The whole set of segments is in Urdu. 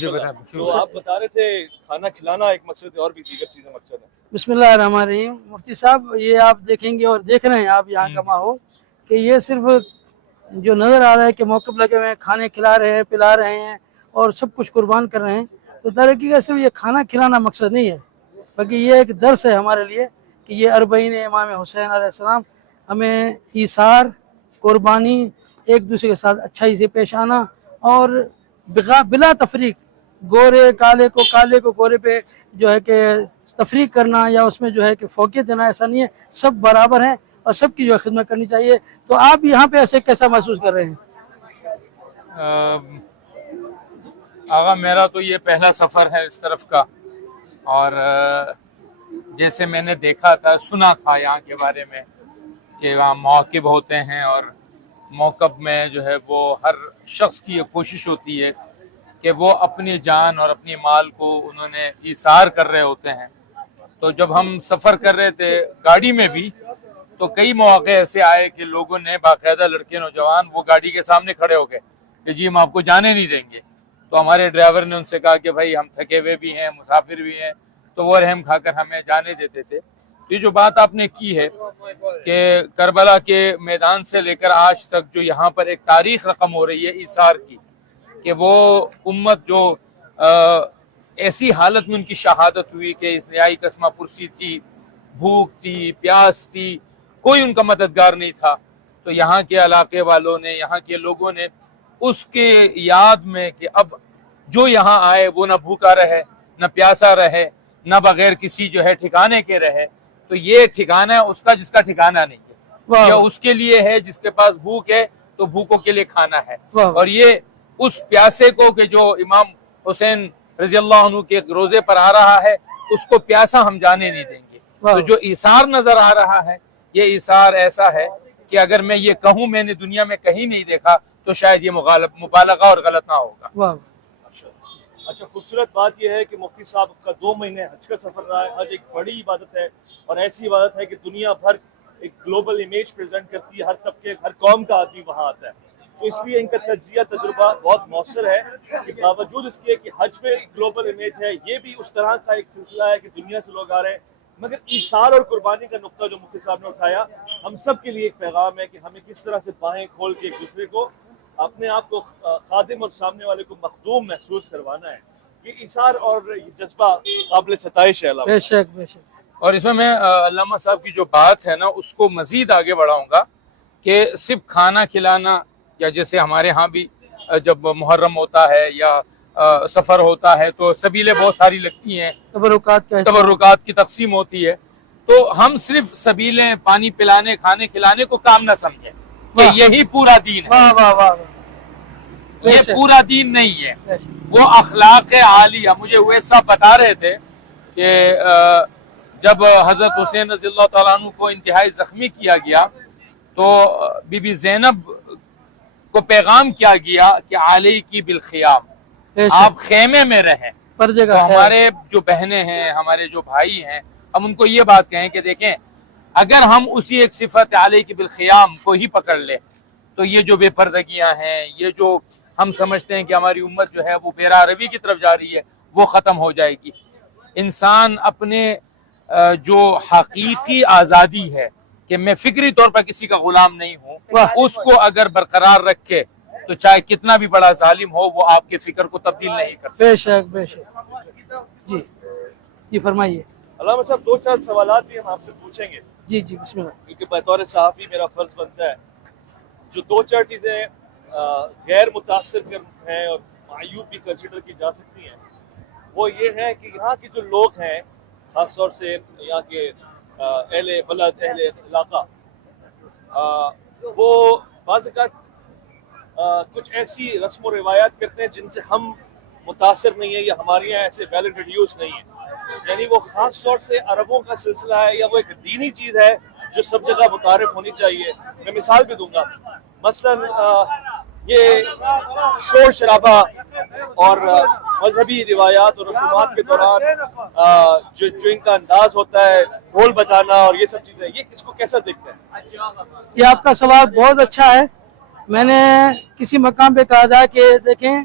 تو آپ بتا رہے تھے کھانا کھلانا ایک مقصد ہے اور بھی دیگر چیزیں مقصد ہے. بسم اللہ الرحمن الرحیم. مفتی صاحب یہ آپ دیکھیں گے اور دیکھ رہے ہیں آپ یہاں کا ماحول کہ یہ صرف جو نظر آ رہا ہے کہ موقف لگے ہوئے ہیں, کھانے کھلا رہے ہیں, پلا رہے ہیں اور سب کچھ قربان کر رہے ہیں, تو در حقیقت صرف یہ کھانا کھلانا مقصد نہیں ہے, بلکہ یہ ایک درس ہے ہمارے لیے کہ یہ اربعین امام حسین علیہ السلام ہمیں ایثار, قربانی, ایک دوسرے کے ساتھ اچھائی سے پیش آنا اور بلا تفریق گورے کالے کو گورے پہ جو ہے کہ تفریق کرنا یا اس میں جو ہے کہ فوقیت دینا, ایسا نہیں ہے, سب برابر ہیں اور سب کی جو ہے خدمت کرنی چاہیے. تو آپ یہاں پہ ایسے کیسا محسوس کر رہے ہیں؟ آغا میرا تو یہ پہلا سفر ہے اس طرف کا, اور جیسے میں نے دیکھا تھا, سنا تھا یہاں کے بارے میں کہ وہاں موقف ہوتے ہیں اور موقف میں جو ہے وہ ہر شخص کی یہ کوشش ہوتی ہے کہ وہ اپنی جان اور اپنی مال کو انہوں نے ایثار کر رہے ہوتے ہیں. تو جب ہم سفر کر رہے تھے گاڑی میں بھی, تو کئی مواقع ایسے آئے کہ لوگوں نے باقاعدہ لڑکے نوجوان وہ گاڑی کے سامنے کھڑے ہو گئے کہ جی ہم آپ کو جانے نہیں دیں گے. تو ہمارے ڈرائیور نے ان سے کہا کہ بھائی ہم تھکے ہوئے بھی ہیں, مسافر بھی ہیں, تو وہ رحم کھا کر ہمیں جانے دیتے تھے. یہ جو بات آپ نے کی ہے کہ کربلا کے میدان سے لے کر آج تک جو یہاں پر ایک تاریخ رقم ہو رہی ہے ایثار کی, کہ وہ امت جو ایسی حالت میں ان کی شہادت ہوئی کہ انتہائی قسمہ پرسی تھی, بھوک تھی, پیاس تھی, کوئی ان کا مددگار نہیں تھا, تو یہاں کے علاقے والوں نے, یہاں کے لوگوں نے اس کے یاد میں کہ اب جو یہاں آئے وہ نہ بھوکا رہے, نہ پیاسا رہے, نہ بغیر کسی جو ہے ٹھکانے کے رہے. تو یہ ٹھکانہ ہے اس کا جس کا ٹھکانہ نہیں ہے, یا اس کے لیے ہے جس کے پاس بھوک ہے تو بھوکوں کے لیے کھانا ہے, اور یہ اس پیاسے کو کہ جو امام حسین رضی اللہ عنہ کے روزے پر آ رہا ہے اس کو پیاسا ہم جانے نہیں دیں گے. تو جو ایثار نظر آ رہا ہے یہ ایثار ایسا ہے کہ اگر میں یہ کہوں میں نے دنیا میں کہیں نہیں دیکھا تو شاید یہ مبالغہ اور غلط نہ ہوگا. اچھا, خوبصورت بات یہ ہے کہ مفتی صاحب کا 2 مہینے حج کا سفر رہا ہے. حج ایک بڑی عبادت ہے اور ایسی عبادت ہے کہ دنیا بھر ایک گلوبل امیج پریزنٹ کرتی ہے, ہر طبقے ہر قوم کا آدمی وہاں آتا ہے. تو اس لیے ان کا تجزیہ تجربہ بہت مؤثر ہے کہ باوجود اس کے کہ حج میں ایک گلوبل امیج ہے, یہ بھی اس طرح کا ایک سلسلہ ہے کہ دنیا سے لوگ آ رہے ہیں. مگر ایثار اور قربانی کا نقطہ جو مفتی صاحب نے اٹھایا, ہم سب کے لیے ایک پیغام ہے کہ ہمیں کس طرح سے باہیں کھول کے ایک دوسرے کو اپنے آپ کو خادم اور سامنے والے کو مخدوم محسوس کروانا ہے. یہ ایثار اور یہ جذبہ قابل ستائش ہے. بے شک بے شک. اور اس میں علامہ صاحب کی جو بات ہے نا اس کو مزید آگے بڑھاؤں گا کہ صرف کھانا کھلانا, یا جیسے ہمارے ہاں بھی جب محرم ہوتا ہے یا سفر ہوتا ہے تو سبیلیں بہت ساری لگتی ہیں, تبرکات کی تقسیم ہوتی ہے, تو ہم صرف سبیلیں پانی پلانے کھانے کھلانے کو کام نہ سمجھیں کہ یہی پورا دین ہے. یہ پورا دین نہیں ہے, وہ اخلاق عالیہ. مجھے وہ صاحب بتا رہے تھے کہ جب حضرت حسین رضی اللہ تعالیٰ عنہ کو انتہائی زخمی کیا گیا تو بی بی زینب کو پیغام کیا گیا کہ علی کی بالخیام, آپ خیمے میں رہیں. تو ہمارے جو بہنیں ہیں, ہمارے جو بھائی ہیں, ہم ان کو یہ بات کہیں کہ دیکھیں اگر ہم اسی ایک صفت علی کی بالخیام کو ہی پکڑ لیں تو یہ جو بے پردگیاں ہیں, یہ جو ہم سمجھتے ہیں کہ ہماری امت جو ہے وہ بے راہ روی کی طرف جا رہی ہے, وہ ختم ہو جائے گی. انسان اپنے جو حقیقی آزادی ہے کہ میں فکری طور پر کسی کا غلام نہیں ہوں, اس کو اگر برقرار رکھے تو چاہے کتنا بھی بڑا ظالم ہو وہ آپ کے فکر کو تبدیل نہیں کر سکتا. بے شک بے شک. جی فرمائیے. علامہ صاحب 2-4 سوالات بھی ہم آپ سے پوچھیں گے. جی بسم اللہ. کیونکہ بطور صحافی میرا فرض بنتا ہے جو 2-4 چیزیں غیر متاثر ہیں اور معیوب بھی کنسیڈر کی جا سکتی ہیں, وہ یہ ہے کہ یہاں کے جو لوگ ہیں خاص طور سے یہاں کے اہل بلد اہل علاقہ, وہ بعض اوقات کچھ ایسی رسم و روایات کرتے ہیں جن سے ہم متاثر نہیں ہیں یا ہمارے یہاں ایسے ویل انٹروڈیوس نہیں ہیں. یعنی وہ خاص طور سے عربوں کا سلسلہ ہے یا وہ ایک دینی چیز ہے جو سب جگہ متعارف ہونی چاہیے. میں مثال بھی دوں گا, مثلاً یہ شور شرابہ اور مذہبی روایات اور رسومات کے دوران جو ان کا انداز ہوتا ہے, ڈھول بجانا اور یہ سب چیزیں, یہ اس کو کیسا دیکھتے ہیں؟ یہ آپ کا سوال بہت اچھا ہے. میں نے کسی مقام پہ کہا تھا کہ دیکھیں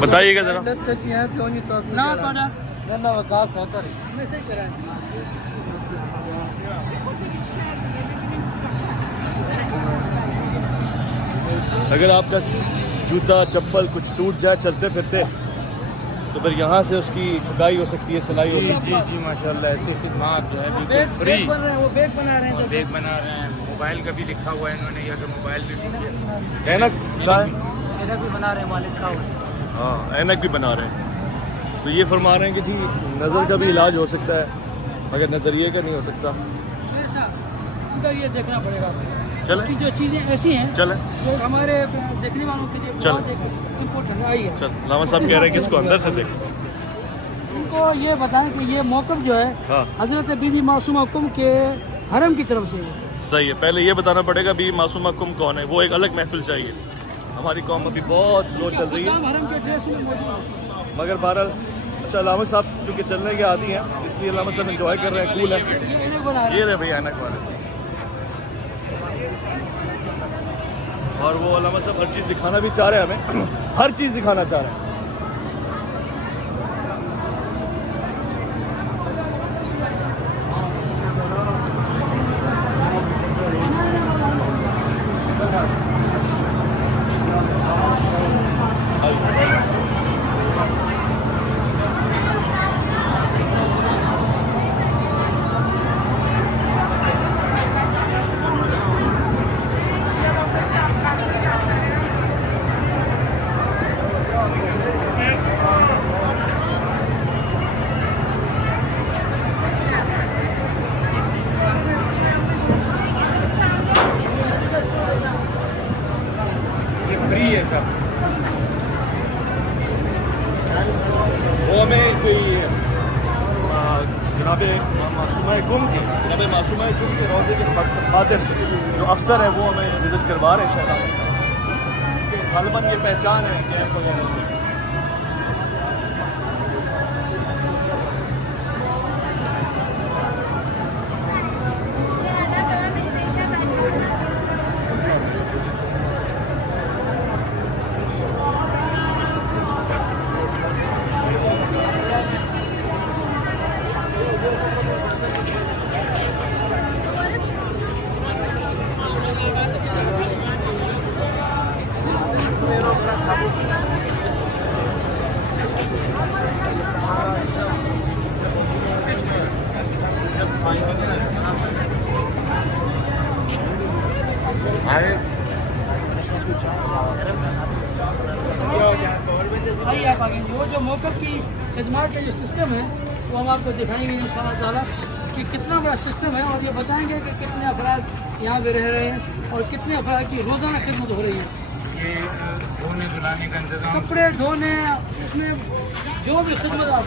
بتائیے گا ذرا. اگر آپ کا جوتا چپل کچھ ٹوٹ جائے چلتے پھرتے تو پھر یہاں سے اس کی ٹھکائی ہو سکتی ہے, سلائی ہو سکتی ہے. جی ماشاء اللہ, ایسی خدمات جو ہے بالکل فری. بیگ بنا رہے ہیں, بیگ بنا رہے ہیں, موبائل کا بھی لکھا ہوا ہے انہوں نے, یا کہ موبائل بھی اینک بھی بنا رہے ہیں, مالک کا. ہاں اینک بھی بنا رہے ہیں. تو یہ فرما رہے ہیں کہ جی نظر کا بھی علاج ہو سکتا ہے مگر نظریے کا نہیں ہو سکتا. اندر یہ دیکھنا پڑے گا. چلیں, اس کی جو چیزیں ایسی ہیں چلیں جو ہمارے دیکھنے والوں کے لیے بہت امپورٹنٹ آئی ہے. چل علامہ صاحب کہہ رہے ہیں کہ اس کو اندر سے دیکھیں. ان کو یہ بتائیں کہ یہ موقف جو ہے ہاں حضرت بی بی معصومہ کم کے حرم کی طرف سے ہے. صحیح ہے. پہلے یہ بتانا پڑے گا بی معصومہ کم کون ہے, وہ ایک الگ محفل چاہیے. ہماری قوم ابھی بہت سلو چل رہی ہے حرم کے ڈریس میں موجود ہے. مگر بہرحال اچھا علامہ صاحب چونکہ چلنے کے عادی ہیں اس لیے علامہ صاحب انجوائے کر رہے ہیں, کول ہے. یہ انہیں بنا رہے یہ رہے بھائی اینک والے, اور وہ علامہ صاحب ہر چیز دکھانا بھی چاہ رہے ہیں ہمیں, ہر چیز دکھانا چاہ رہے ہیں. فری ہے سب. وہ ہمیں کوئی جناب معصومہ گم کی روزے کے خاطر جو افسر ہیں وہ ہمیں وزٹ کروا رہے ہیں. غالباً یہ پہچان ہے کیمپ وغیرہ کی. وہ جو موقف کی خدمات کا جو سسٹم ہے وہ ہم آپ کو دکھائیں گے ان شاء اللہ تعالیٰ کہ کتنا بڑا سسٹم ہے, اور یہ بتائیں گے کہ کتنے افراد یہاں پہ رہ رہے ہیں اور کتنے افراد کی روزانہ خدمت ہو رہی ہے. یہ دھونے دھلانے کا انتظام, کپڑے دھونے, اس میں جو بھی خدمت آپ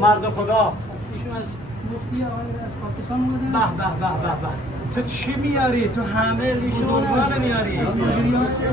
مرد خدا ایشون از مفتی آقای از پاکستان اومدن. به به به به به تو چی میاری؟ تو همه بزرگان میاری؟ به به به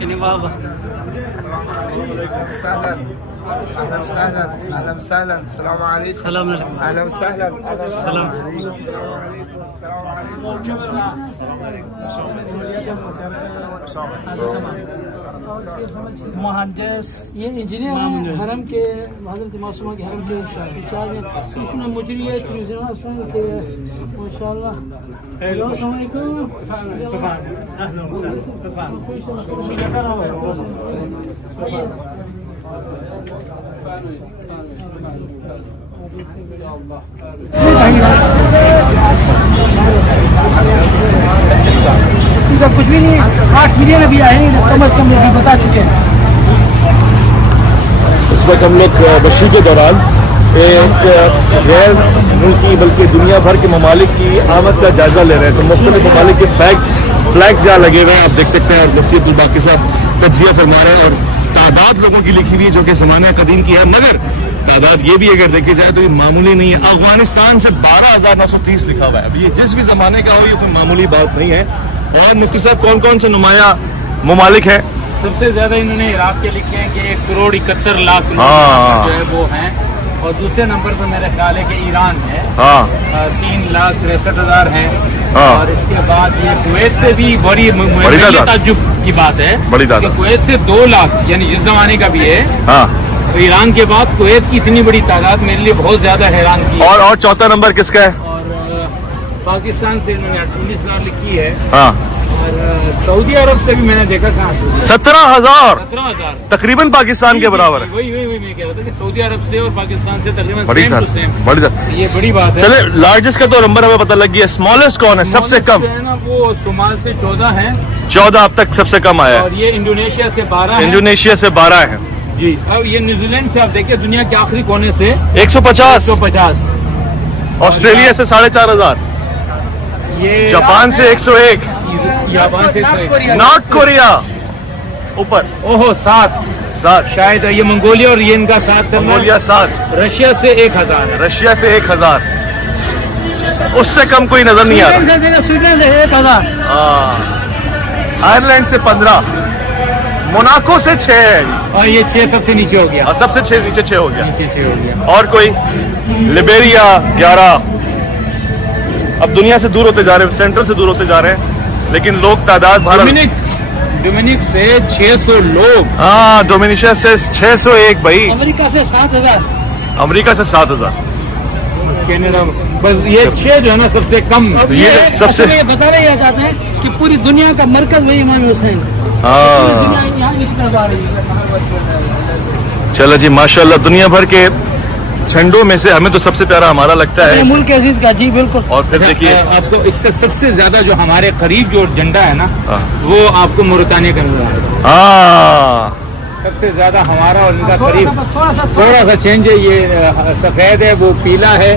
اینی بابا وسهلا اهلا وسهلا اهلا وسهلا السلام عليكم سلام علیکم. اهلا وسهلا اهلا سلام. مهندس یہ انجینئر ہیں حرم کے، حضرت معصومہ کے حرم کے انچارج ہیں. ایشون هم مجری تلویزیون هستن که ماشاءالله. السلام علیکم. اهلا کچھ بھی نہیں، 8 ملین ابھی آئے ہیں، کم از کم ابھی بتا چکے ہیں. اس وقت ہم لوگ بشی کے دوران ایک غیر ملکی بلکہ دنیا بھر کے ممالک کی آمد کا جائزہ لے رہے ہیں. تو مختلف ممالک کے فلیگز یہاں لگے ہوئے ہیں، آپ دیکھ سکتے ہیں. اور مفتی عبدالباقی صاحب تجزیہ فرما رہے ہیں اور تعداد لوگوں کی لکھی ہوئی جو کہ زمانہ قدیم کی ہے، مگر تعداد یہ بھی اگر دیکھی جائے تو یہ معمولی نہیں ہے. افغانستان سے 12,930 لکھا ہوا ہے. اب یہ جس بھی زمانے کا ہو یہ کوئی معمولی بات نہیں ہے. اور مفتی صاحب کون کون سے نمایاں ممالک ہیں؟ سب سے زیادہ انہوں نے عراق کے لکھے ہیں کہ 1,71,00,000 ہاں. جو ہے وہ ہیں. اور دوسرے نمبر پر میرا خیال ہے کہ ایران ہے، ہاں 3,63,000 ہیں. ہاں. اور اس کے بعد یہ کویت سے بھی بڑی تعداد. تعجب کی بات ہے بڑی تعداد. کہ کویت سے 2 لاکھ یعنی جس زمانے کا بھی ہے. ہاں. تو ایران کے بعد کویت کی اتنی بڑی تعداد میرے لیے بہت زیادہ حیران کی ہے. اور چوتھا نمبر کس کا ہے؟ اور پاکستان سے انہوں نے 19,000 لکھی ہے. ہاں اور سعودی عرب سے بھی میں نے دیکھا تھا 17,000 17,000 تقریباً پاکستان کے برابر ہے. وہی میں کہہ رہا تھا کہ سعودی عرب سے اور پاکستان سے تقریباً بڑی سیم ٹو تعداد. سیم. بڑی تعداد. یہ بڑی بات ہے. چلے لارجسٹ کا تو نمبر ہمیں پتہ لگ گیا. اسمالسٹ کون ہے سب سے کم؟ جو ہے نا وہ صومال سے 14 ہیں 14 اب تک سب سے کم آیا اور ہے. یہ انڈونیشیا سے 12 ہیں. انڈونیشیا سے 12 ہیں. جی. اب یہ نیوزی لینڈ سے آپ دیکھیں دنیا کے آخری کونے سے 150. 150. آسٹریلیا سے 4,500. یہ جاپان سے 101. جاپان سے نارتھ کوریا اوپر اوہو 7 شاید یہ منگولیا اور یہ ان کا 7 چل رہا منگولیا ہے. 7. رشیا سے 1,000 ہے. رشیا سے 1,000. اس سے کم کوئی نظر نہیں آ رہا. سویڈن سے 1,000. آئرلینڈ سے 15. موناکو سے 6 ہے. اور یہ 6 سب سے نیچے ہو گیا. اور سب سے نیچے 6 ہو گیا. نیچے 6 ہو گیا. اور کوئی لیبیریا 11. اب دنیا سے دور ہوتے جا رہے ہیں، سینٹر سے دور ہوتے جا رہے ہیں، لیکن لوگ تعداد ڈومینک سے 600 لوگ. ہاں ڈومینیشیا سے 601 بھائی. امریکہ سے 7,000. امریکہ سے 7,000. کینیڈا بس یہ 6 جو ہے نا سب سے کم. یہ سب سے یہ بتا رہے جاتے ہیں کہ پوری دنیا کا مرکز وہی امام حسین. ہاں. دنیا یہاں کی طرف آ رہی ہے. چلو جی ماشاءاللہ. دنیا بھر کے جھنڈوں میں سے ہمیں تو سب سے پیارا ہمارا لگتا ہے. ملک عزیز کا. جی بالکل. اور پھر دیکھیے آپ کو اس سے سب سے زیادہ جو ہمارے قریب جو جھنڈا ہے نا وہ آپ کو موریتانیہ کا نظر آئے گا. ہاں سب سے زیادہ ہمارا اور ان کا قریب تھوڑا سا تھوڑا سا چینج ہے. یہ سفید ہے وہ پیلا ہے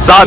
7